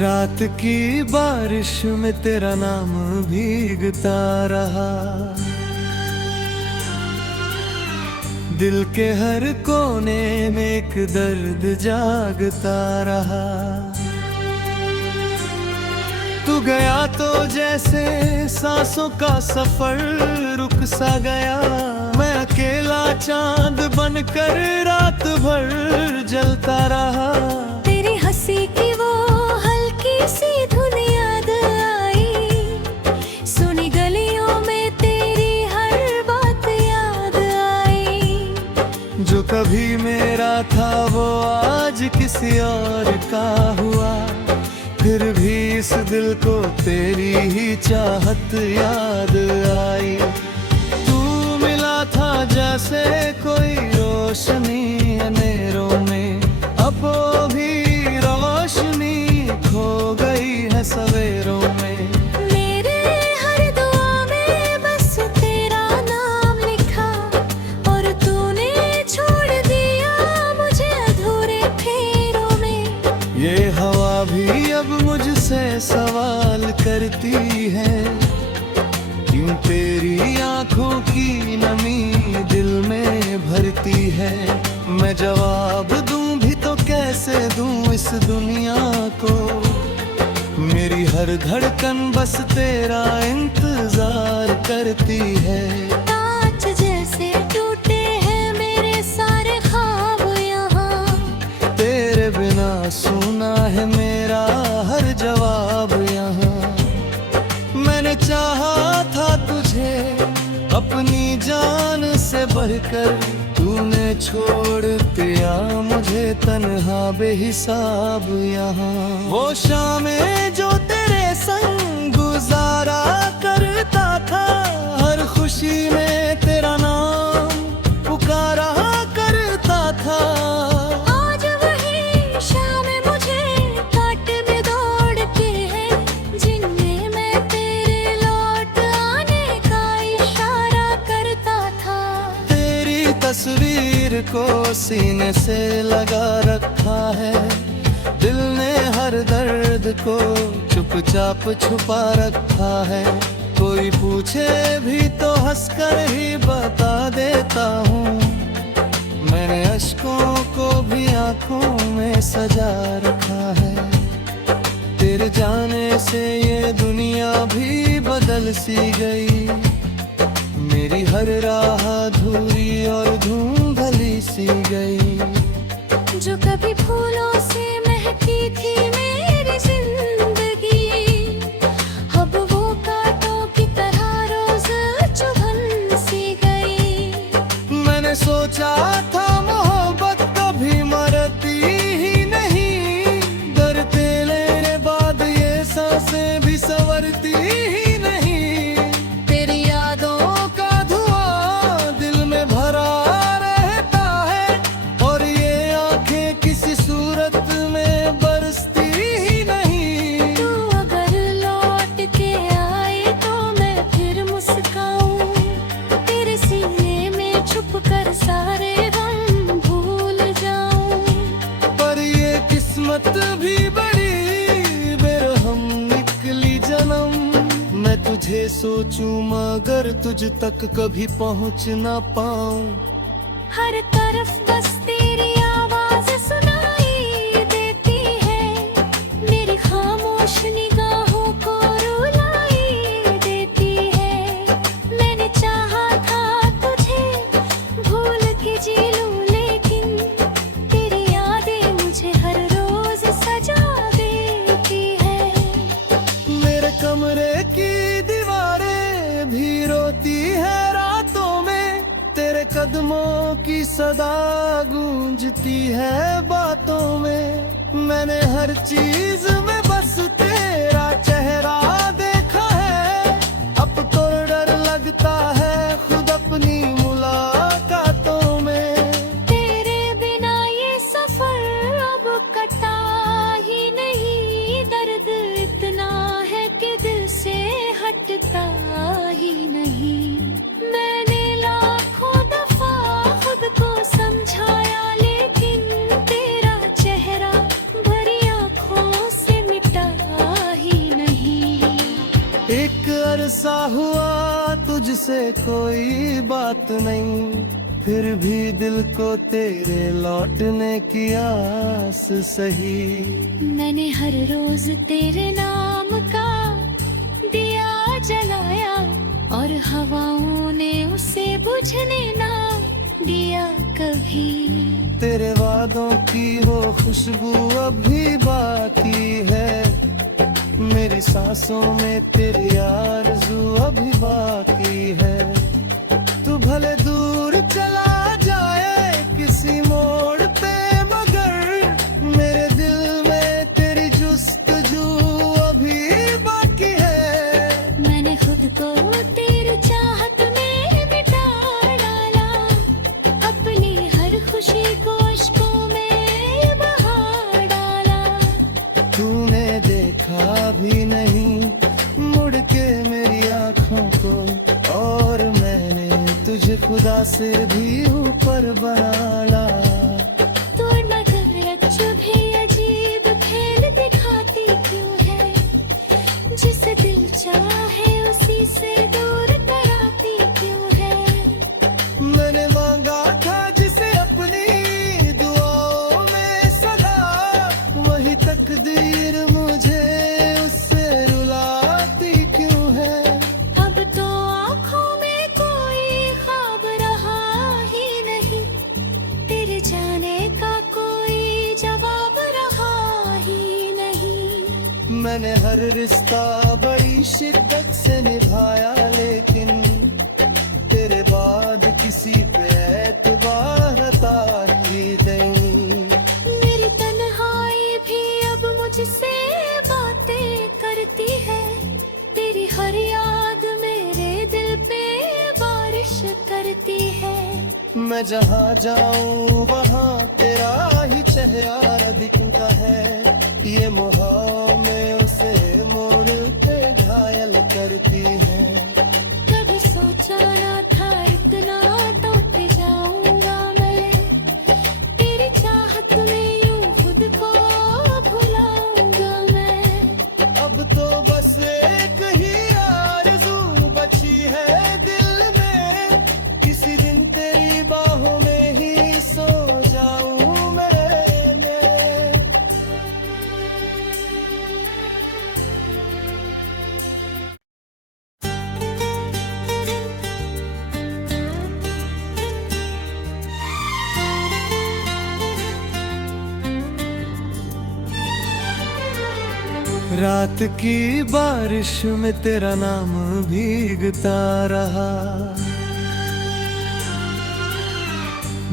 रात की बारिश में तेरा नाम भीगता रहा, दिल के हर कोने में एक दर्द जागता रहा। तू गया तो जैसे सांसों का सफर रुक सा गया, मैं अकेला चांद बनकर रात भर जलता रहा। तेरी हंसी की वो हल्की सी धुन याद आई, सुनी गलियों में तेरी हर बात याद आई। जो कभी मेरा था वो आज किसी और का हुआ, फिर भी इस दिल को तेरी ही चाहत याद आई। तू मिला था जैसे कोई रोशनी अंधेरों में, अब वो भी रोशनी खो गई है सवेरों में। मेरे हर दुआ में बस तेरा नाम लिखा, और तूने छोड़ दिया मुझे अधूरे फेरों में। ये हवा भी अब मुझसे सवाल करती है, क्यों तेरी आंखों की नमी दिल में भरती है। मैं जवाब दूं भी तो कैसे दूं इस दुनिया को, मेरी हर धड़कन बस तेरा इंतजार करती है। कांच जैसे टूटे हैं मेरे सारे ख्वाब यहाँ, तेरे बिना सुना है मेरा हर जवाब यहाँ। मैंने चाहा था तुझे अपनी जान से बढ़कर, तूने छोड़ दिया मुझे तन्हा बेहिसाब यहाँ। वो शामें जो तेरे संग गुजारा करता था, हर खुशी में तेरा नाम पुकारा करता था। आज वही शाम मुझे काट में दौड़ते हैं, जिनमें मैं तेरे लौट आने का इशारा करता था। तेरी तस्वीर को सीने से लगा रखा है, दिल ने हर दर्द को चुपचाप छुपा रखा है। कोई पूछे भी तो हंसकर ही बता देता हूँ, मैंने अश्कों को भी आंखों में सजा रखा है। तेरे जाने से ये दुनिया भी बदल सी गई, मेरी हर राह अधूरी और धुंधली सी गई। जो कभी फूलों से महकी थी मेरी जिंदगी, अब वो कांटों की तरह रोज चुभन सी गई। मैंने सोचा था मोहब्बत कभी मरती ही नहीं, डरते लेने बाद ये सांसें भी संवरती ही नहीं। तेरी यादों का धुआं दिल में भरा रहता है, और ये आंखें किसी सूरत में बरसती ही नहीं। तू अगर लौट के आए तो मैं फिर मुस्काऊं, तेरे सीने में छुप कर सारे गम भूल जाऊं। पर ये किस्मत भी बड़ी बेरहम निकली जन्म, मैं तुझे सोचूं मगर तुझ तक कभी पहुंच ना पाऊं। हर तरफ बस तेरी आवाज सुनाई देती है, मेरी खामोश निगाहों को रुलाई देती है। मैंने चाहा था तुझे भूल के जी लूं, लेकिन तेरी यादें मुझे हर रोज सजा देती है। मेरे कमरे की दीवारें भी रोती है रातों में, तेरे कदमों की सदा गूंजती है बातों में। मैंने हर चीज में बस तेरा चेहरा देखा है, अब तो डर लगता है खुद अपनी मुलाकातों में। तेरे बिना ये सफर अब कटा ही नहीं, दर्द इतना है कि दिल से हटता ही नहीं। मैंने लाखों दफा खुद को समझाया, लेकिन तेरा चेहरा भरी आंखों से मिटा अरसा हुआ तुझसे कोई बात नहीं, फिर भी दिल को तेरे लौटने की आस सही। मैंने हर रोज तेरे नाम का दिया जलाया, और हवाओं ने उसे बुझने ना दिया कभी। तेरे वादों की वो खुशबू अभी बाकी है, मेरी सांसों में तेरी आरज़ू अभी बाकी है। तू भले दूर चला जाए किसी मोड़ पे, मगर मेरे दिल में तेरी जुस्तजू अभी बाकी है। मैंने खुद को तेरी चाहत में मिटा डाला, अपनी हर खुशी को अश्कों में बहा डाला। तूने देखा भी नहीं मुड़ के मेरी आँखों को, और मैंने तुझे खुदा से भी ऊपर बना। तू नजर भी अजीब खेल दिखाती क्यों है, जिस दिल चाहे उसी से दूर कराती क्यों है। मैंने मांगा था जिसे अपनी दुआओं में सदा, वही तकदीर मुझे उससे रुलाती क्यों है। अब तो आँखों में कोई ख्वाब रहा ही नहीं, तेरे जाने का कोई जवाब रहा ही नहीं। मैंने हर रिश्ता बड़ी शिद्दत से निभाया, लेकिन तेरे बाद किसी पे एतबार अता ही नहीं। मेरी तन्हाई भी अब मुझसे बातें करती है, तेरी हर याद मेरे दिल पे बारिश करती है। मैं जहाँ जाऊँ वहाँ तेरा ही चेहरा दिखता है, ये मोह में उसे मोड़ के घायल करती है। कभी सोचा ना था इतना टूट जाऊंगा मैं, तेरी चाहत में यूं खुद को भुलाऊंगा मैं। अब तो बस एक ही आरज़ू बची है दिल में, किसी दिन तेरी बाहों में ही सो जाऊं मैं। रात की बारिश में तेरा नाम भीगता रहा,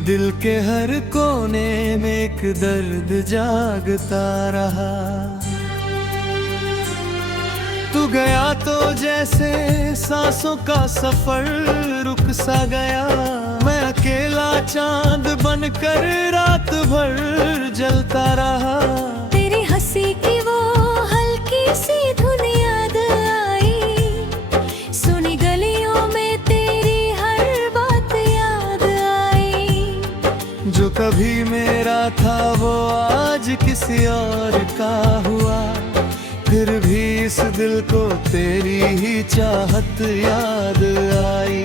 दिल के हर कोने में एक दर्द जागता रहा। तू गया तो जैसे सांसों का सफर रुक सा गया, मैं अकेला चांद बनकर रात भर जलता रहा। तेरी हंसी की वो हल्की सी धुन याद आई, सुनी गलियों में तेरी हर बात याद आई। जो कभी मेरा था वो आज किसी और का हुआ, फिर भी इस दिल को तेरी ही चाहत याद आई।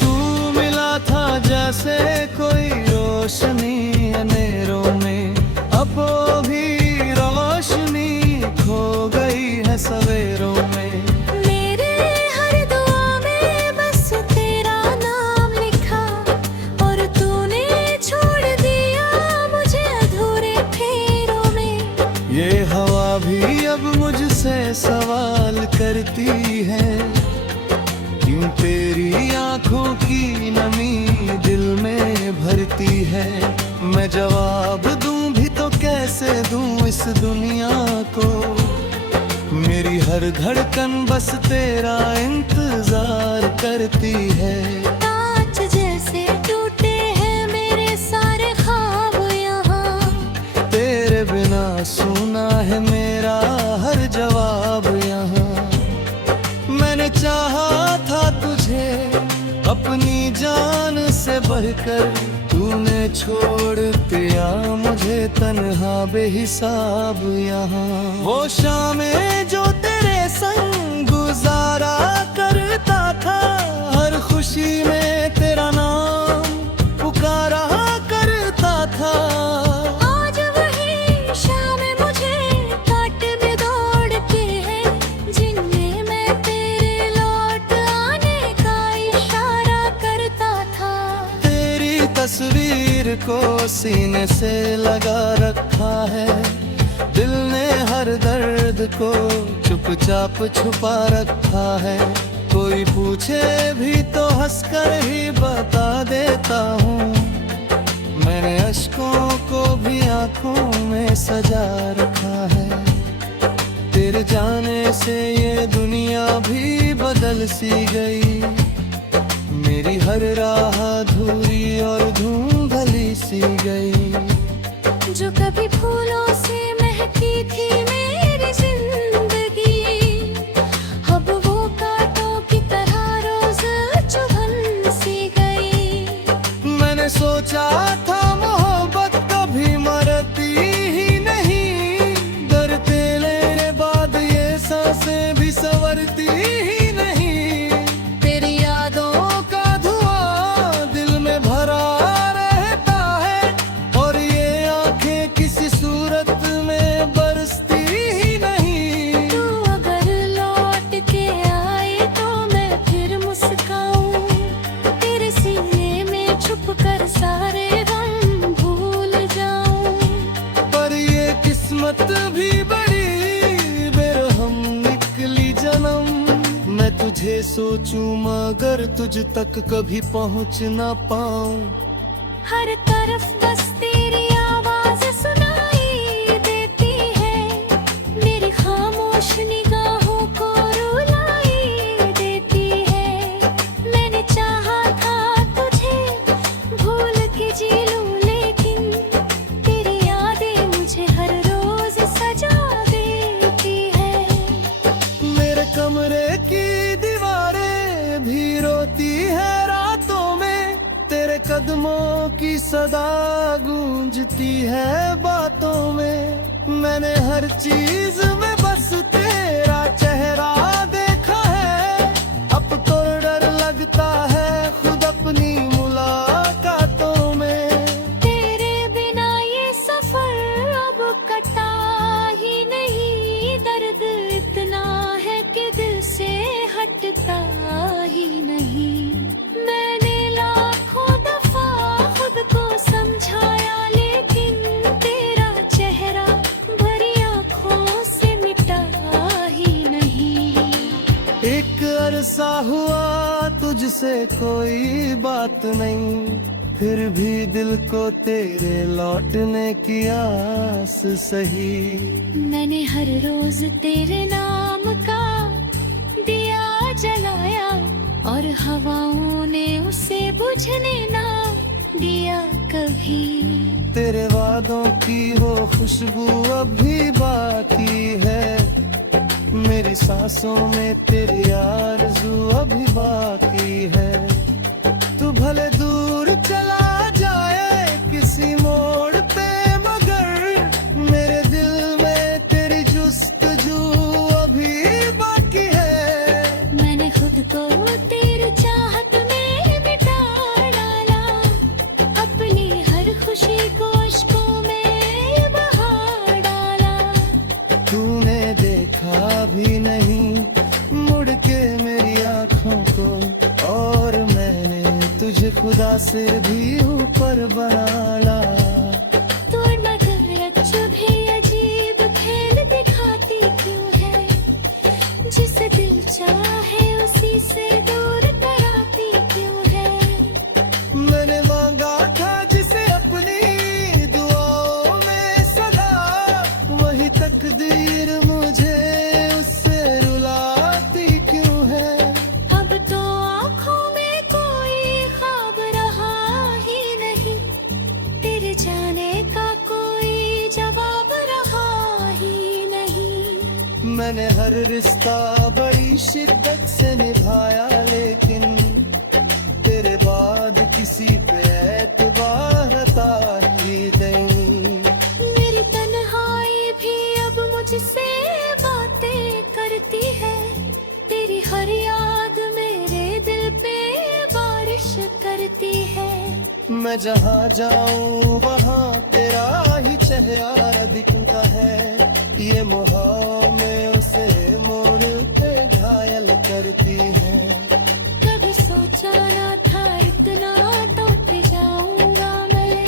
तू मिला था जैसे कोई रोशनी अंधेरों में, अब वो भी रोशनी खो गई है सवेरों में। मेरे हर दुआ में बस तेरा नाम लिखा, और तूने छोड़ दिया मुझे अधूरे फेरों में। ये हवा भी अब मुझसे सवाल करती है, क्यों तेरी आंखों की नमी दिल में भरती है। मैं जवाब दूं भी तो कैसे दूं इस दुनिया को, मेरी हर धड़कन बस तेरा इंतजार करती है। कांच जैसे टूटे हैं मेरे सारे ख्वाब यहाँ, तेरे बिना सुना है मेरा हर जवाब यहाँ। मैंने चाहा था तुझे अपनी जान से बढ़कर, तूने छोड़ दिया मुझे तन्हा बेहिसाब यहाँ। वो शामें जो तेरे संग गुजारा को सीने से लगा रखा है, दिल ने हर दर्द को चुपचाप छुपा रखा है। कोई पूछे भी तो हंसकर ही बता देता हूँ, मैंने अश्कों को भी आंखों में सजा रखा है। तेरे जाने से ये दुनिया भी बदल सी गई, मेरी हर राह अधूरी और धुंधली सी गई। जो कभी फूलों से महकी थी मेरी जिंदगी, अब वो कांटों की तरह रोज चुभन सी गई। मैंने सोचा था मोहब्बत कभी मरती ही नहीं, डरते लेने बाद ये सांसें भी संवरती ही नहीं। तेरी यादों का धुआं दिल में भरा रहता है, और ये आंखें किसी सूरत में बरसती ही नहीं। तू अगर लौट के आए तो मैं फिर मुस्काऊं, तेरे सीने में छुप कर सारे गम भूल जाऊं। पर ये किस्मत भी बड़ी बेरहम निकली जन्म, मैं तुझे सोचूं मगर तुझ तक कभी पहुंच ना पाऊं। हर तरफ बस तेरी आवाज सुनाई देती है, मेरी खामोश निगाहों को रुलाई देती है। मैंने चाहा था तुझे भूल के जी लूं, लेकिन तेरी यादें मुझे हर रोज सजा देती है। मेरे कमरे की दीवारें भी रोती है रातों में, तेरे कदमों की सदा गूंजती है बातों में। मैंने हर चीज में बस तेरा चेहरा देखा है, अब तो डर लगता है खुद अपनी मुलाकातों में। तेरे बिना ये सफर अब कटा ही नहीं, दर्द इतना है कि दिल से हटता ही नहीं। मैंने लाखों दफा खुद को समझाया, लेकिन तेरा चेहरा भरी आंखों से मिटा ही नहीं। एक अरसा हुआ तुझसे कोई बात नहीं, फिर भी दिल को तेरे लौटने की आस सही। मैंने हर रोज तेरे नाम का दिया जलाया, और हवाओं ने उसे बुझने ना दिया कभी। तेरे वादों की वो खुशबू अभी बाकी है, मेरी सांसों में तेरी आरज़ू अभी बाकी है। तू भले दूर चला जाए किसी मोड़ पे, मगर मेरे दिल में तेरी जुस्तजू अभी बाकी है। मैंने खुद को तेरी चाहत में मिटा डाला, अपनी हर खुशी को अश्कों में बहा डाला। तूने देखा भी नहीं मुड़ के मेरी आँखों को, और मैंने तुझे खुदा से भी ऊपर बना। तू नजर भी अजीब खेल दिखाती क्यों है, जिसे दिल चाहे उसी से दूर कराती क्यों है। मैंने मांगा था जिसे अपनी दुआओं में सदा, वही तकदीर मुझे उससे रुलाती क्यों है। अब तो आँखों में कोई ख्वाब रहा ही नहीं, तेरे जाने का कोई जवाब रहा ही नहीं। मैंने हर रिश्ता बड़ी शिद्दत से निभाया, लेकिन तेरे बाद किसी पे एतबार आता ही नहीं। मेरी तन्हाई भी अब मुझसे बातें करती है, तेरी हर याद मेरे दिल पे बारिश करती है। मैं जहाँ जाऊँ वहाँ तेरा ही चेहरा दिखता है, ये मोह में उसे मोड़ पे घायल करती है। कभी सोचा ना था इतना टूट जाऊंगा मैं,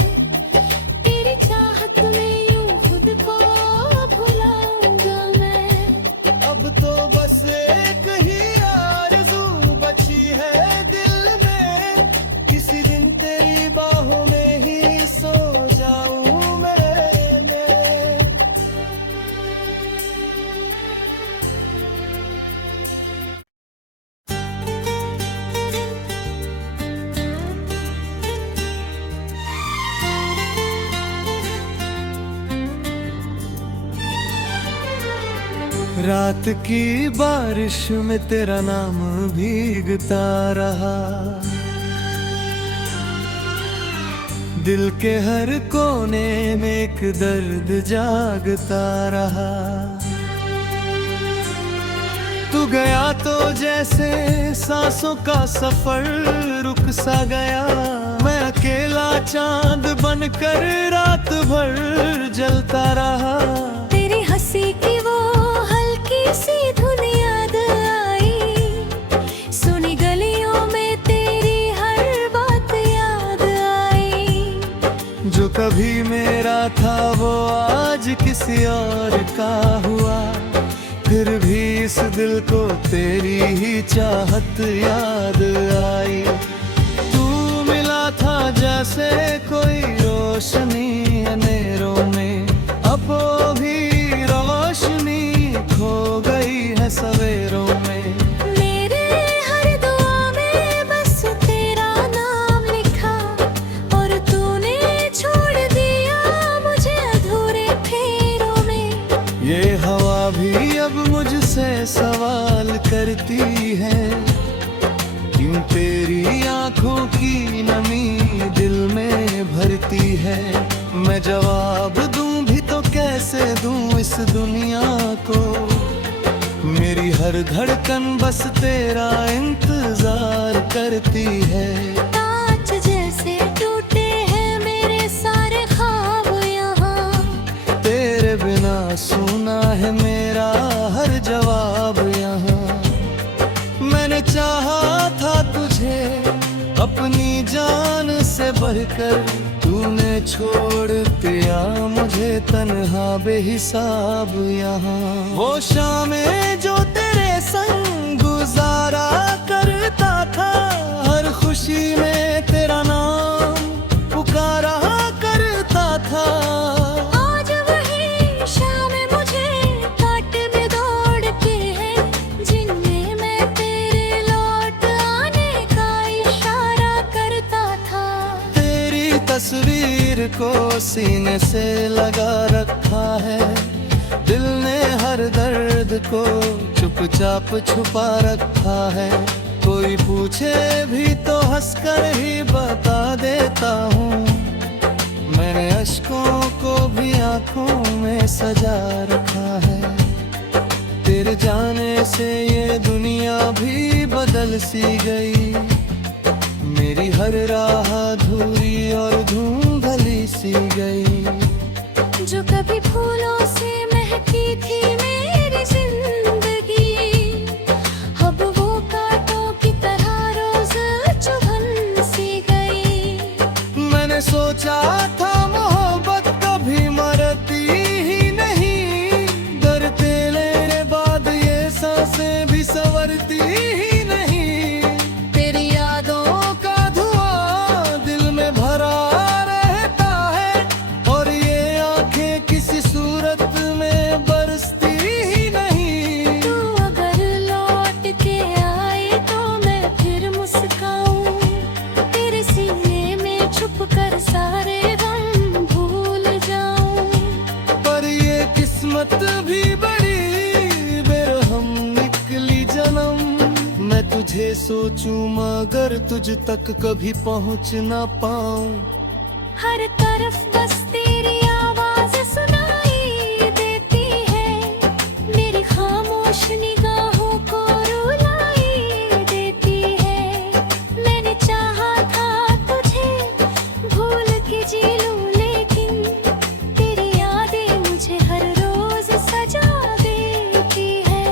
रात की बारिश में तेरा नाम भीगता रहा, दिल के हर कोने में एक दर्द जागता रहा। तू गया तो जैसे सांसों का सफर रुक सा गया, मैं अकेला चांद बनकर रात भर जलता रहा। तेरी हंसी की वो हल्की सी धुन याद आई, सुनी गलियों में तेरी हर बात याद आई। जो कभी मेरा था वो आज किसी और का हुआ, फिर भी इस दिल को तेरी ही चाहत याद आई। तू मिला था जैसे कोई रोशनी अंधेरों में, अब वो भी रोशनी खो गई है सवेरों में। मेरे हर दुआ में बस तेरा नाम लिखा, और तूने छोड़ दिया मुझे अधूरे फेरों में। ये हवा भी अब मुझसे सवाल करती है, क्यों तेरी आंखों की नमी दिल में भरती है। मैं जवाब दूं भी तो कैसे दूं इस दुनिया को, मेरी हर धड़कन बस तेरा इंतजार करती है। कांच जैसे टूटे हैं मेरे सारे ख्वाब यहाँ, तेरे बिना सुना है मेरा हर जवाब यहाँ। मैंने चाहा था तुझे अपनी जान से बढ़कर, तूने छोड़ दिया मुझे तन्हा बेहिसाब यहाँ। वो शामें जो तेरे संग गुजारा करता था, हर खुशी में तेरा नाम पुकारा करता था। आज वही शाम मुझे कांटे में दौड़ते हैं, जिनमें मैं तेरे लौट आने का इशारा करता था। तेरी तस्वीर को सीने से लगा रखा है, दिल ने हर दर्द को चुपचाप छुपा रखा है। कोई पूछे भी तो हंसकर ही बता देता हूँ, मैंने अश्कों को भी आंखों में सजा रखा है। तेरे जाने से ये दुनिया भी बदल सी गई, मेरी हर राह अधूरी और धुंधली सी गई। जो कभी फूलों से महकी थी मेरी जिंदगी, अब वो कांटों की तरह रोज चुभन सी गई। मैंने सोचा था मोहब्बत कभी मरती ही नहीं, डरते लेने बाद ये सांसें भी संवरती ही नहीं। तेरी यादों का धुआं दिल में भरा रहता है, और ये आंखें किसी सूरत में बरसती ही नहीं। तू अगर लौट के आए तो मैं फिर मुस्काऊं, तेरे सीने में छुप कर सारे गम भूल जाऊं। पर ये किस्मत भी बड़ी बेरहम निकली जन्म, मैं तुझे सोचूं मगर तुझ तक कभी पहुंच ना पाऊं। हर तरफ बस तेरी आवाज सुनाई देती है, मेरी खामोश निगाहों को रुलाई देती है। मैंने चाहा था तुझे भूल के जी लूं, लेकिन तेरी यादें मुझे हर रोज सजा देती है।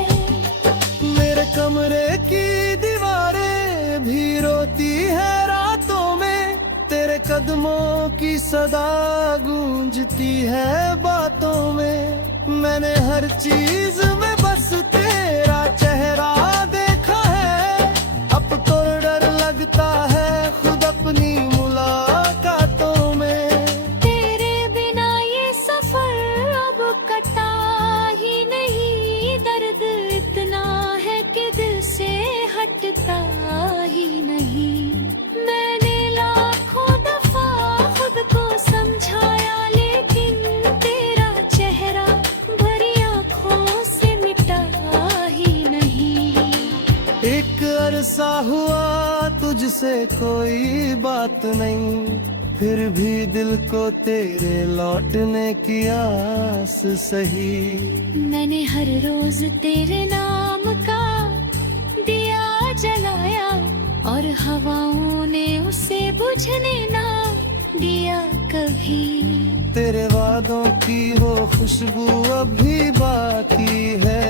मेरे कमरे की दीवारें भी रोती है रातों में, तेरे कदमों की सदा गूंजती है बातों में। मैंने हर चीज में बस तेरा चेहरा देखा है, अब तो डर लगता है खुद अपनी मुलाकातों में। तेरे बिना ये सफर अब कटा ही नहीं, दर्द इतना है कि दिल से हटता ही नहीं। मैंने लाखों दफा खुद को समझाया, लेकिन तेरा चेहरा भरी आंखों से मिटा अरसा हुआ तुझसे कोई बात नहीं, फिर भी दिल को तेरे लौटने की आस सही। मैंने हर रोज तेरे नाम का दिया जलाया, और हवाओं ने उसे बुझने ना दिया कभी। तेरे वादों की वो खुशबू अभी बाकी है,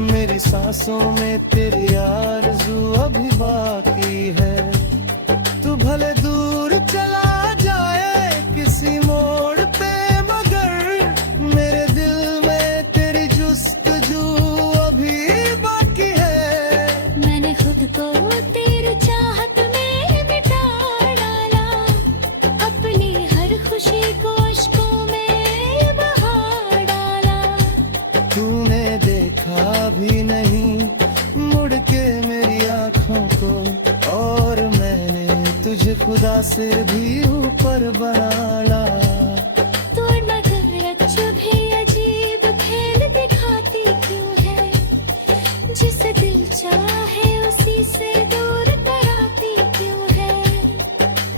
मेरी सांसों में तेरी आरज़ू अभी बाकी है। तू भले दूर चला जाए किसी मोड़ पे, मगर मेरे दिल में तेरी जुस्तजू अभी बाकी है। मैंने खुद को तेरी चाहत में मिटा डाला, अपनी हर खुशी को अश्कों में बहा डाला। तूने देखा भी नहीं मुड़ के मेरी आँखों को, और मैंने तुझे खुदा से भी ऊपर बना। तू नजर भी अजीब खेल दिखाती क्यों है, जिसे दिल चाहे उसी से दूर कराती क्यों है।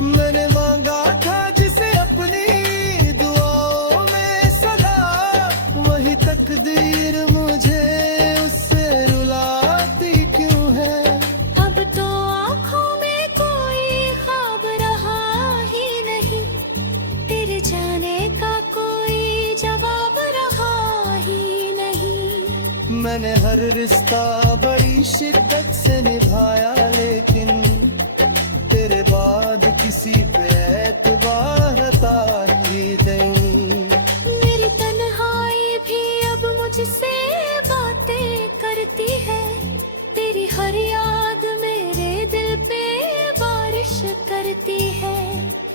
मैंने मांगा था जिसे अपनी दुआओं में सदा, वही तकदीर मुझे उससे रुलाती क्यों है। अब तो आँखों में कोई ख्वाब रहा ही नहीं, तेरे जाने का कोई जवाब रहा ही नहीं। मैंने हर रिश्ता बड़ी शिद्दत से निभाया, लेकिन तेरे बाद किसी पे एतबार आता ही नहीं। मेरी तन्हाई भी अब मुझसे बातें करती है, तेरी हर याद मेरे दिल पे बारिश करती है।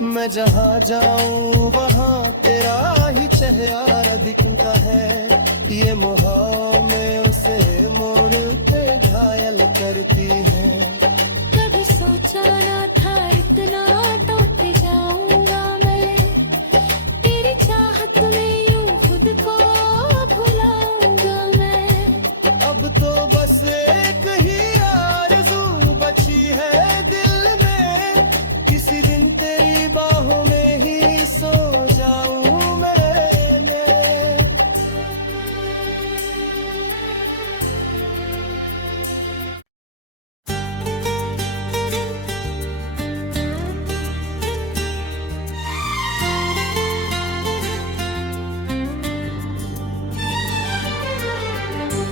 मैं जहाँ जाऊँ वहाँ तेरा ही चेहरा दिखता है, ये मोह में उसे मोड़ के घायल करती है। कभी सोचा ना था इतना टूट जाऊंगा मैं, तेरी चाहत में यूं खुद को भुलाऊंगा मैं। अब तो बस एक ही आरज़ू बची है दिल में, किसी दिन तेरी बाहों में ही सो जाऊं मैं।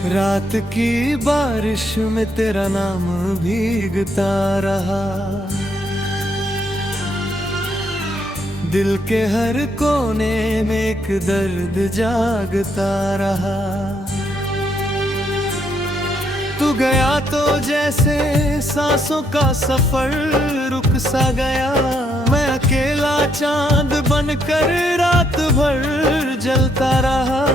रात की बारिश में तेरा नाम भीगता रहा, दिल के हर कोने में एक दर्द जागता रहा। तू गया तो जैसे सांसों का सफर रुक सा गया, मैं अकेला चांद बनकर रात भर जलता रहा।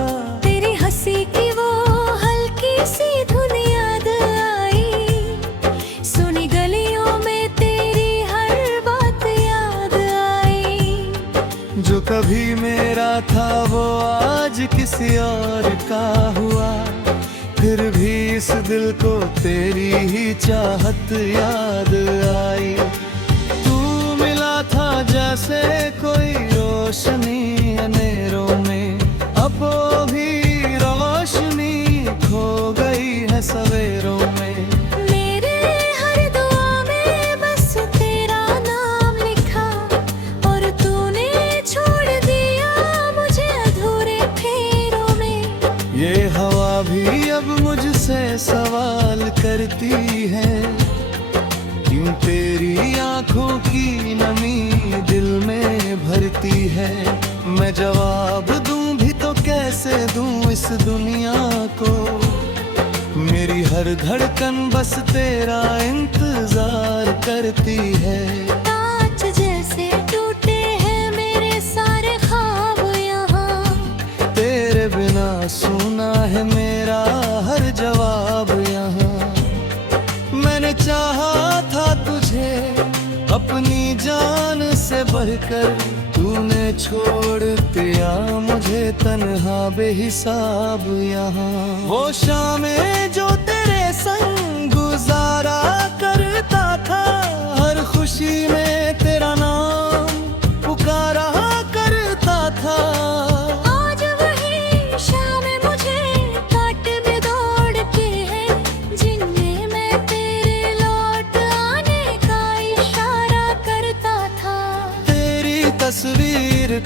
तेरी हंसी की वो हल्की सी धुन याद आई, सुनी गलियों में तेरी हर बात याद आई। जो कभी मेरा था वो आज किसी और का हुआ, फिर भी इस दिल को तेरी ही चाहत याद आई। तू मिला था जैसे कोई रोशनी अंधेरों में, अब वो भी रोशनी खो गई है सवेरों में। मेरे हर दुआ में बस तेरा नाम लिखा, और तूने छोड़ दिया मुझे अधूरे फेरों में। ये हवा भी अब मुझसे सवाल करती है, क्यों तेरी आंखों की नमी दिल में भरती है। मैं जवाब दूं भी तो कैसे दूं इस दुनिया को, मेरी हर धड़कन बस तेरा इंतजार करती है। कांच जैसे टूटे हैं मेरे सारे ख्वाब यहाँ, तेरे बिना सुना है मेरा हर जवाब यहाँ। मैंने चाहा था तुझे अपनी जान से बढ़कर, तूने छोड़ दिया मुझे तन्हा बेहिसाब यहाँ। वो शामें जो तेरे संग गुजारा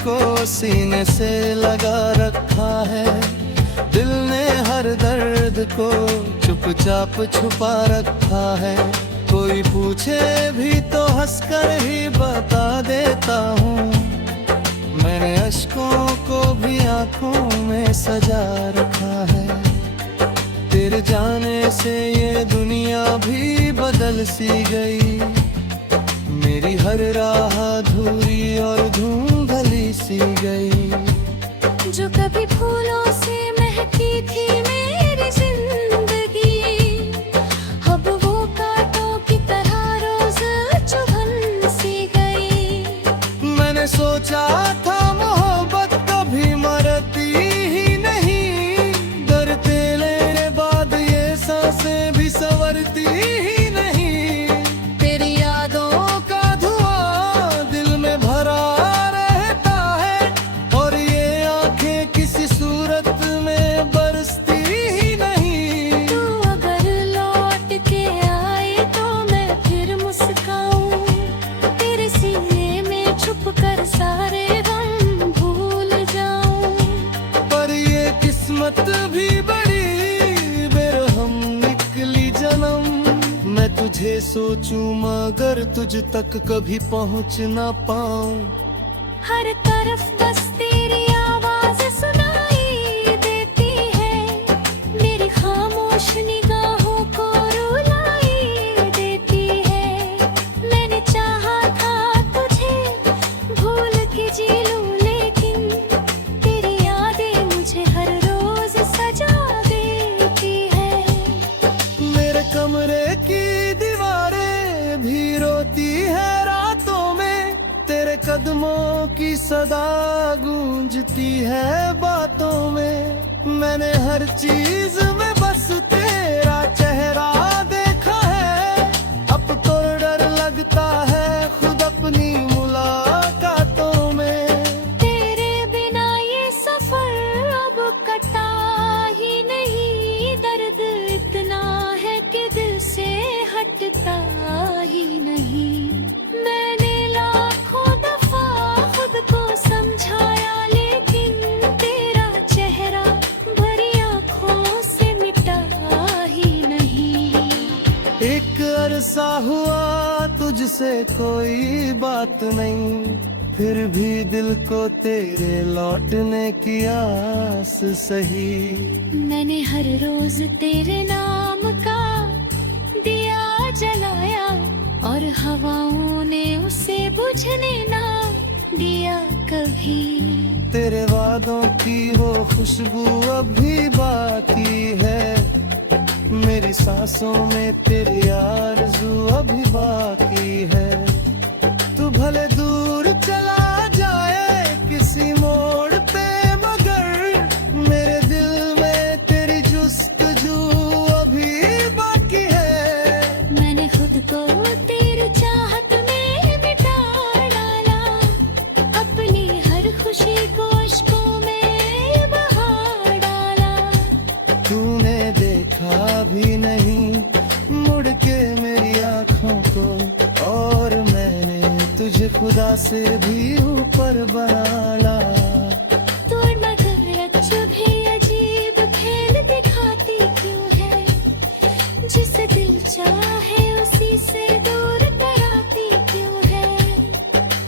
को सीने से लगा रखा है, दिल ने हर दर्द को चुपचाप छुपा रखा है। कोई पूछे भी तो हंसकर ही बता देता हूँ, मैंने अश्कों को भी आंखों में सजा रखा है। तेरे जाने से ये दुनिया भी बदल सी गई, मेरी हर राह अधूरी और धुंधली सी गई। जो कभी फूलों से महकी थी मेरी जिंदगी, अब वो कांटों की तरह रोज चुभन सी गई। मैंने सोचा था मोहब्बत कभी मरती ही नहीं, डरते लेने बाद ये सांसें भी संवरती ही नहीं। तेरी यादों का धुआं दिल में भरा रहता है, और ये आंखें किसी सूरत में बरसती ही नहीं। तू अगर लौट के आए तो मैं फिर मुस्काऊं, तेरे सीने में छुप कर सारे गम भूल जाऊं। पर ये किस्मत भी बड़ी बेरहम निकली जन्म, मैं तुझे सोचूं मगर तुझ तक कभी पहुंच ना पाऊं। हर तरफ बस तेरी आवाज सुनाई देती है, मेरी खामोश निगाहों को रुलाई देती है। मैंने चाहा था तुझे भूल के जी लूं, लेकिन तेरी यादें मुझे हर रोज सजा देती है। मेरे कमरे की दीवारें भी रोती है रातों में, तेरे कदमों की सदा गूंजती है बातों में। मैंने हर चीज में बस तेरा चेहरा देखा है, अब तो डर लगता है खुद अपनी मुलाकातों में। तेरे बिना ये सफर अब कटा ही नहीं, दर्द इतना है कि दिल से हटता ही नहीं। मैंने लाखों दफा खुद को समझाया, लेकिन तेरा चेहरा भरी आंखों से मिटा ही नहीं। एक अरसा हुआ तुझसे कोई बात नहीं, फिर भी दिल को तेरे लौटने की आस सही। मैंने हर रोज तेरे नाम का दिया जलाया, और हवाओं ने उसे बुझने ना दिया कभी। तेरे वादों की वो खुशबू अभी बाकी है, मेरी सांसों में तेरी आरज़ू अभी बाकी है। तू भले दूर चला जाए किसी मोड़ पे, मगर मेरे दिल में तेरी जुस्तजू अभी बाकी है। मैंने खुद को तेरी चाहत में मिटा डाला, अपनी हर खुशी को अश्कों में बहा डाला। तूने देखा भी नहीं मुड़ के मेरी आँखों को, और मैंने तुझे खुदा से भी ऊपर बना। तू नजर भी अजीब खेल दिखाती क्यों है, जिसे दिल चाहे उसी से दूर कराती क्यों है।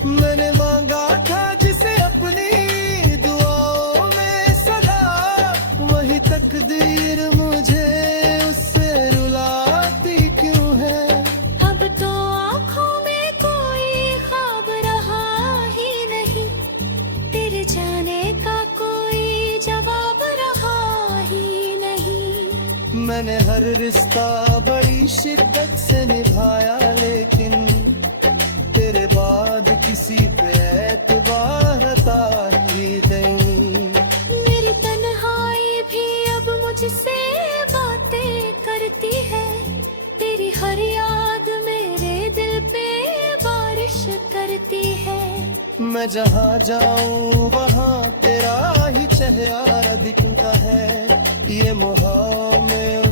मैंने मांगा था जिसे अपनी दुआओं में सदा, वही तकदीर मुझे उससे रुलाती क्यों है। अब तो आँखों में कोई ख्वाब रहा ही नहीं, तेरे जाने का कोई जवाब रहा ही नहीं। मैंने हर रिश्ता बड़ी शिद्दत से निभाया, लेकिन तेरे बाद किसी पे एतबार आता ही नहीं। मेरी तन्हाई भी अब मुझसे बातें करती है, तेरी हर याद मेरे दिल पे बारिश करती है। मैं जहाँ जाऊँ वहाँ तेरा ही चेहरा दिखता है, ये मुहां में